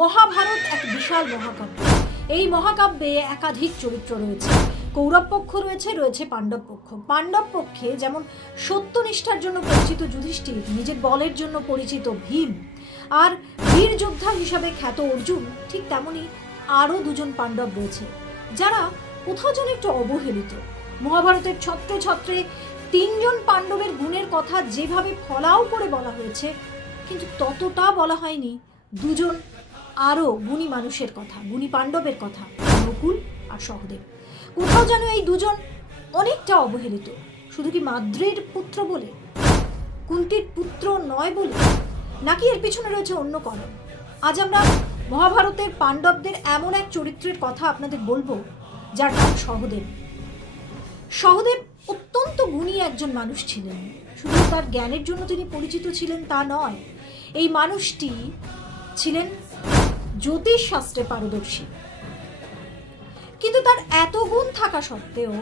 মহাভারত এক বিশাল মহাকাব্য। এই মহাকাব্যে একাধিক চরিত্র রয়েছে। কৌরব পক্ষ রয়েছে, রয়েছে পাণ্ডব পক্ষ। পাণ্ডব পক্ষে যেমন সত্যনিষ্ঠার জন্য পরিচিত যুধিষ্ঠির, নিজের বলের জন্য পরিচিত ভীম, আর বীর যোদ্ধা হিসাবে খ্যাত অর্জুন, ঠিক তেমনই আরও দুজন পাণ্ডব রয়েছে যারা কোথাও যেন একটু অবহেলিত। মহাভারতের ছত্রে ছত্রে তিনজন পাণ্ডবের গুণের কথা যেভাবে ফলাও করে বলা হয়েছে, কিন্তু ততটা বলা হয়নি দুজন আরও গুণী মানুষের কথা, গুণী পাণ্ডবের কথা, নকুল আর সহদেব। কোথাও যেন এই দুজন অনেকটা অবহেলিত। শুধু কি মাদ্রীর পুত্র বলে, কুন্তির পুত্র নয় বলে, নাকি এর পিছনে রয়েছে অন্য কারণ? আজ আমরা মহাভারতের পাণ্ডবদের এমন এক চরিত্রের কথা আপনাদের বলবো যার নাম সহদেব। সহদেব অত্যন্ত গুণী একজন মানুষ ছিলেন। শুধু তার জ্ঞানের জন্য তিনি পরিচিত ছিলেন তা নয়, এই মানুষটি ছিলেন জ্যোতিষ শাস্ত্রে পারদর্শী। কিন্তু তার এত গুণ থাকা সত্ত্বেও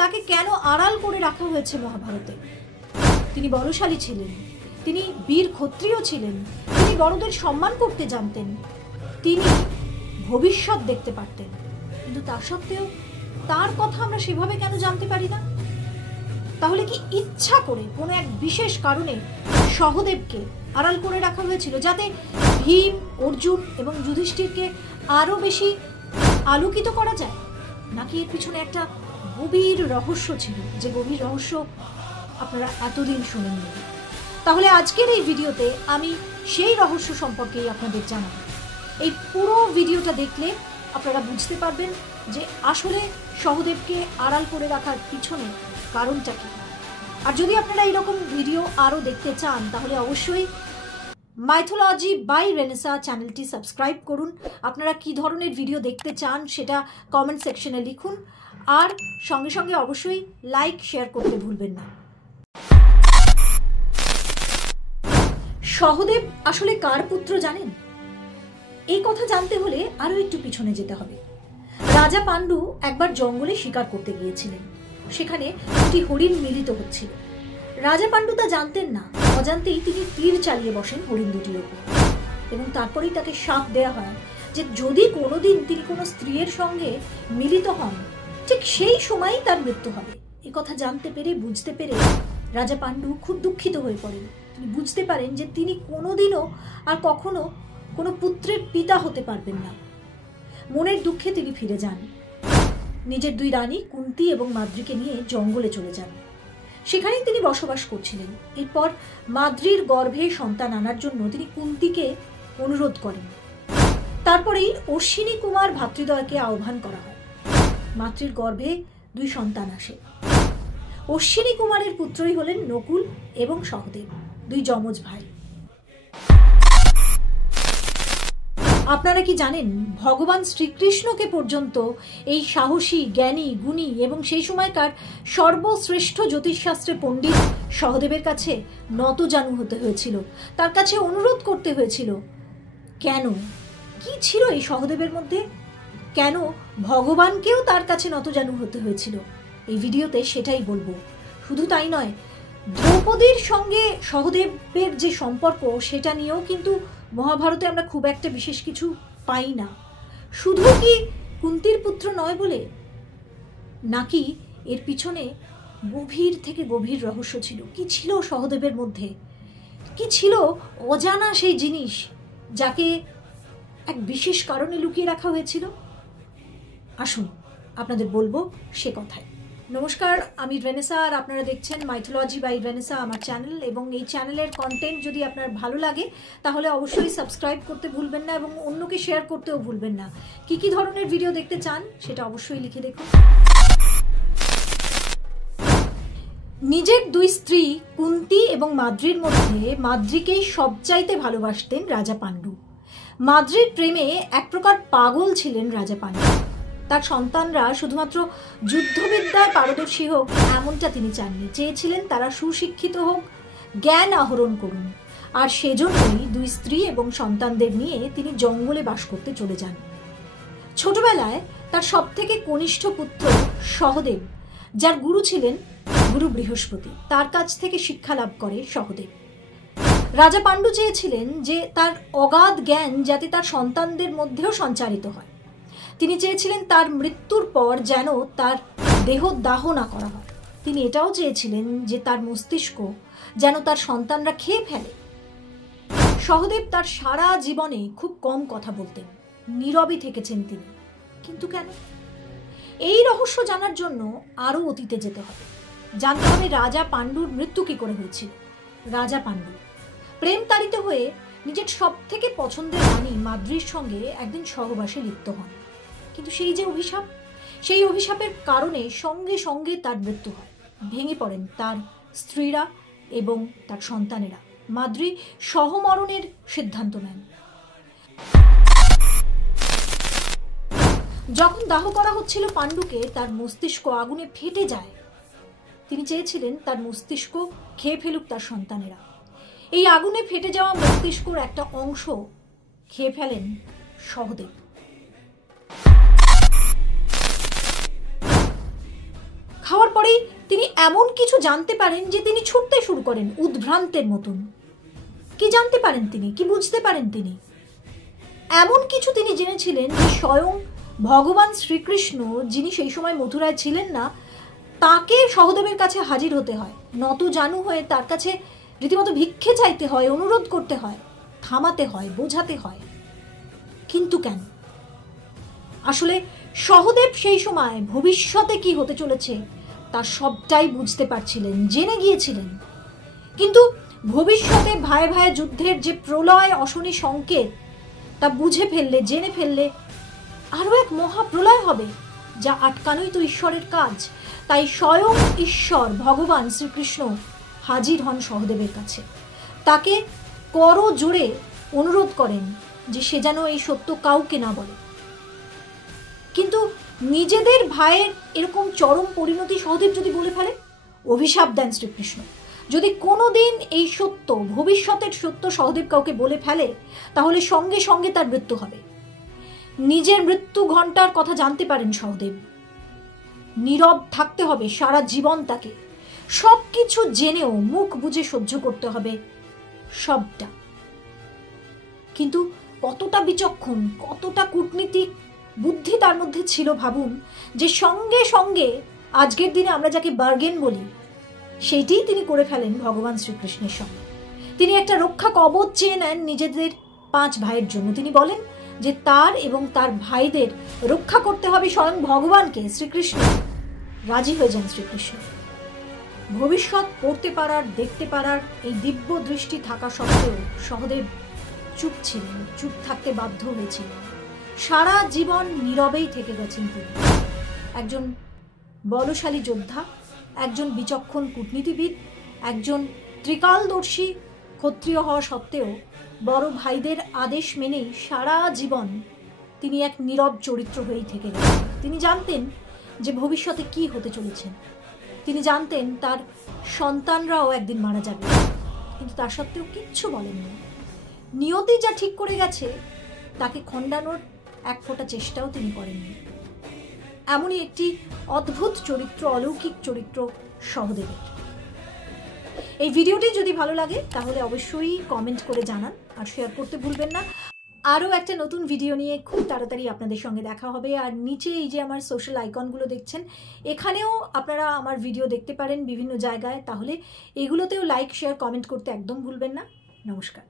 তাকে কেন আড়াল করে রাখা হয়েছে মহাভারতে? তিনি বলশালী ছিলেন, তিনি বীর ক্ষত্রিয় ছিলেন, তিনি বড়দের সম্মান করতে জানতেন, তিনি ভবিষ্যৎ দেখতে পারতেন, কিন্তু তা সত্ত্বেও তার কথা আমরা সেভাবে কেন জানতে পারি না? তাহলে কি ইচ্ছা করে কোনো এক বিশেষ কারণে সহদেবকে আড়াল করে রাখা হয়েছিল, যাতে ভীম, অর্জুন এবং যুধিষ্ঠিরকে আরো বেশি আলোকিত করা যায়? নাকি এর পিছনে একটা গভীর রহস্য ছিল, যে গভীর রহস্য আপনারা এতদিন শুনেননি? তাহলে আজকের এই ভিডিওতে আমি সেই রহস্য সম্পর্কেই আপনাদের জানাবো। এই পুরো ভিডিওটা দেখলে আপনারা বুঝতে পারবেন যে আসলে সহদেবকে আড়াল করে রাখার পিছনে কারণটা কি। আর যদি আপনারা এইরকম ভিডিও আরও দেখতে চান, তাহলে অবশ্যই মাইথোলজি বাই রেনেসা চ্যানেলটি সাবস্ক্রাইব করুন। আপনারা কি ধরনের ভিডিও দেখতে চান সেটা কমেন্ট সেকশনে লিখুন, আর সঙ্গে সঙ্গে অবশ্যই লাইক শেয়ার করতে ভুলবেন না। সহদেব আসলে কার পুত্র জানেন? এই কথা জানতে হলে আরও একটু পিছনে যেতে হবে। রাজা পাণ্ডু একবার জঙ্গলে শিকার করতে গিয়েছিলেন। সেখানে দুটি হরিণ মিলিত হচ্ছিল। রাজা পাণ্ডু তা জানতেন না। অজান্তেই তিনি তীর চালিয়ে বসেন হরিণ দুটির উপর, এবং তারপরেই তাকে শাপ দেয়া হয় যে যদি কোনোদিন তিনি কোনো স্ত্রীর সঙ্গে মিলিত হন, ঠিক সেই সময়ই তার মৃত্যু হবে। এ কথা জানতে পেরে, বুঝতে পেরে রাজা পাণ্ডু খুব দুঃখিত হয়ে পড়েন। তিনি বুঝতে পারেন যে তিনি কোনোদিনও আর কখনো কোনো পুত্রের পিতা হতে পারবেন না। মনের দুঃখে তিনি ফিরে যান। নিজের দুই রানী কুন্তি এবং মাদ্রীকে নিয়ে জঙ্গলে চলে যান। সেখানেই তিনি বসবাস করছিলেন। এরপর মাদ্রীর গর্ভে সন্তান আনার জন্য তিনি কুন্তিকে অনুরোধ করেন। তারপরেই অশ্বিনী কুমার ভ্রাতৃদ্বয়কে আহ্বান করা হয়। মাতৃর গর্ভে দুই সন্তান আসে। অশ্বিনী কুমারের পুত্রই হলেন নকুল এবং সহদেব, দুই যমজ ভাই। আপনারা কি জানেন, ভগবান শ্রীকৃষ্ণকে পর্যন্ত এই সাহসী, জ্ঞানী, গুণী এবং সেই সময়কার সর্বশ্রেষ্ঠ জ্যোতিষশাস্ত্রে পণ্ডিত সহদেবের কাছে নতজানু হতে হয়েছিল, তার কাছে অনুরোধ করতে হয়েছিল। কেন? কি ছিল এই সহদেবের মধ্যে? কেন ভগবানকেও তার কাছে নতজানু হতে হয়েছিল? এই ভিডিওতে সেটাই বলবো। শুধু তাই নয়, দ্রৌপদীর সঙ্গে সহদেবের যে সম্পর্ক, সেটা নিয়েও কিন্তু মহাভারতে আমরা খুব একটা বিশেষ কিছু পাই না। শুধু কি কুন্তির পুত্র নয় বলে, নাকি এর পিছনে গভীর থেকে গভীর রহস্য ছিল? কি ছিল সহদেবের মধ্যে? কি ছিল অজানা সেই জিনিস যাকে এক বিশেষ কারণে লুকিয়ে রাখা হয়েছিল? আসুন আপনাদের বলবো সে কথায়। নমস্কার, আমি রেনেসা, আর আপনারা দেখছেন মাইথোলজি বাই রেনেসা, আমার চ্যানেল। এবং এই চ্যানেলের কন্টেন্ট যদি আপনার ভালো লাগে তাহলে অবশ্যই সাবস্ক্রাইব করতে ভুলবেন না, এবং অন্যকে শেয়ার করতেও ভুলবেন না। কি কি ধরনের ভিডিও দেখতে চান সেটা অবশ্যই লিখে দেখুন। নিজের দুই স্ত্রী কুন্তি এবং মাদ্রীর মধ্যে মাদ্রীকেই সবচাইতে ভালোবাসতেন রাজা পাণ্ডু। মাদ্রীর প্রেমে এক প্রকার পাগল ছিলেন রাজা পাণ্ডু। তার সন্তানরা শুধুমাত্র যুদ্ধবিদ্যায় পারদর্শী হোক এমনটা তিনি চাননি। চেয়েছিলেন তারা সুশিক্ষিত হোক, জ্ঞান আহরণ করুন। আর সেজন্যই দুই স্ত্রী এবং সন্তানদের নিয়ে তিনি জঙ্গলে বাস করতে চলে যান। ছোটবেলায় তার সবথেকে কনিষ্ঠ পুত্র সহদেব, যার গুরু ছিলেন গুরু বৃহস্পতি, তার কাছ থেকে শিক্ষা লাভ করে সহদেব। রাজা পাণ্ডু চেয়েছিলেন যে তার অগাধ জ্ঞান যাতে তার সন্তানদের মধ্যেও সঞ্চারিত হয়। তিনি চেয়েছিলেন তার মৃত্যুর পর যেন তার দেহ দাহ না করা হয়। তিনি এটাও চেয়েছিলেন যে তার মস্তিষ্ক যেন তার সন্তানরা খেয়ে ফেলে। সহদেব তার সারা জীবনে খুব কম কথা বলতেন, নীরবই থেকেছেন তিনি। কিন্তু কেন? এই রহস্য জানার জন্য আরও অতীতে যেতে হবে। জানতে হবে রাজা পাণ্ডুর মৃত্যু কি করে হয়েছিল। রাজা পাণ্ডু প্রেম তাড়িত হয়ে নিজের সব থেকে পছন্দের রানী মাদ্রীর সঙ্গে একদিন সহবাসে লিপ্ত হন। কিন্তু সেই যে অভিশাপ, সেই অভিশাপের কারণে সঙ্গে সঙ্গে তার মৃত্যু হয়। ভেঙে পড়েন তার স্ত্রীরা এবং তার সন্তানেরা। মাদ্রী সহমরণের সিদ্ধান্ত নেন। যখন দাহ করা হচ্ছিল পাণ্ডুকে, তার মস্তিষ্ক আগুনে ফেটে যায়। তিনি চেয়েছিলেন তার মস্তিষ্ক খেয়ে ফেলুক তার সন্তানেরা। এই আগুনে ফেটে যাওয়া মস্তিষ্কর একটা অংশ খেয়ে ফেলেন সহদেব। খাওয়ার পরেই তিনি এমন কিছু জানতে পারেন যে তিনি ছুটতে শুরু করেন উদ্ভ্রান্তের মতন। কি জানতে পারেন তিনি? কি বুঝতে পারেন তিনি? এমন কিছু তিনি জেনেছিলেন যে স্বয়ং ভগবান শ্রীকৃষ্ণ, যিনি সেই সময় মথুরায় ছিলেন না, তাকে সহদেবের কাছে হাজির হতে হয়, নত জানু হয়ে তার কাছে রীতিমতো ভিক্ষে চাইতে হয়, অনুরোধ করতে হয়, থামাতে হয়, বোঝাতে হয়। কিন্তু কেন? আসলে সহদেব সেই সময় ভবিষ্যতে কি হতে চলেছে তার সবটাই বুঝতে পারছিলেন, জেনে গিয়েছিলেন। কিন্তু ভবিষ্যতে ভাইয়ে ভাইয়ে যুদ্ধের যে প্রলয় অশনি সংকেত, তা বুঝে ফেললে, জেনে ফেললে আরও এক মহাপ্রলয় হবে, যা আটকানোই তো ঈশ্বরের কাজ। তাই স্বয়ং ঈশ্বর ভগবান শ্রীকৃষ্ণ হাজির হন সহদেবের কাছে। তাকে করো জোরে অনুরোধ করেন যে সে যেন এই সত্য কাউকে না বলে। কিন্তু নিজেদের ভাইয়ের এরকম চরম পরিণতি সহদেব যদি বলে ফেলে, অভিশাপ দেন শ্রীকৃষ্ণ, যদি কোনোদিন এই সত্য, ভবিষ্যতের সত্য সহদেব কাউকে বলে ফেলে, তাহলে সঙ্গে সঙ্গে তার মৃত্যু হবে। নিজের মৃত্যু ঘণ্টার কথা জানতে পারেন সহদেব। নীরব থাকতে হবে সারা জীবন তাকে। সব কিছু জেনেও মুখ বুজে সহ্য করতে হবে সবটা। কিন্তু কতটা বিচক্ষণ, কতটা কূটনীতিক বুদ্ধি তার মধ্যে ছিল ভাবুন, যে সঙ্গে সঙ্গে আজকের দিনে আমরা যাকে বার্গেন বলি, সেইটিই তিনি করে ফেলেন ভগবান শ্রীকৃষ্ণের সঙ্গে। তিনি একটা রক্ষা কবচ চেয়ে নেন নিজেদের 5 ভাইয়ের জন্য। তিনি বলেন যে তার এবং তার ভাইদের রক্ষা করতে হবে স্বয়ং ভগবানকে, শ্রীকৃষ্ণ। রাজি হয়ে যান শ্রীকৃষ্ণ। ভবিষ্যৎ পড়তে পারার, দেখতে পারার এই দিব্য দৃষ্টি থাকা সত্ত্বেও সহদেব চুপ ছিলেন, চুপ থাকতে বাধ্য হয়েছিলেন। সারা জীবন নীরবেই থেকে গেছেন তিনি। একজন বলশালী যোদ্ধা, একজন বিচক্ষণ কূটনীতিবিদ, একজন ত্রিকালদর্শী ক্ষত্রিয় হওয়া সত্ত্বেও বড় ভাইদের আদেশ মেনেই সারা জীবন তিনি এক নীরব চরিত্র হয়েই থেকে গেছেন। তিনি জানতেন যে ভবিষ্যতে কি হতে চলেছেন। তিনি জানতেন তার সন্তানরাও একদিন মারা যাবে, কিন্তু তা সত্ত্বেও কিচ্ছু বলেননি। নিয়তি যা ঠিক করে গেছে তাকে খণ্ডানোর এক ফোঁটা চেষ্টাও তিনি করেননি। এমনই একটি অদ্ভুত চরিত্র, অলৌকিক চরিত্র সহদেবের। এই ভিডিওটি যদি ভালো লাগে তাহলে অবশ্যই কমেন্ট করে জানান আর শেয়ার করতে ভুলবেন না। আরও একটা নতুন ভিডিও নিয়ে খুব তাড়াতাড়ি আপনাদের সঙ্গে দেখা হবে। আর নিচে এই যে আমার সোশ্যাল আইকনগুলো দেখছেন, এখানেও আপনারা আমার ভিডিও দেখতে পারেন বিভিন্ন জায়গায়। তাহলে এগুলোতেও লাইক, শেয়ার, কমেন্ট করতে একদম ভুলবেন না। নমস্কার।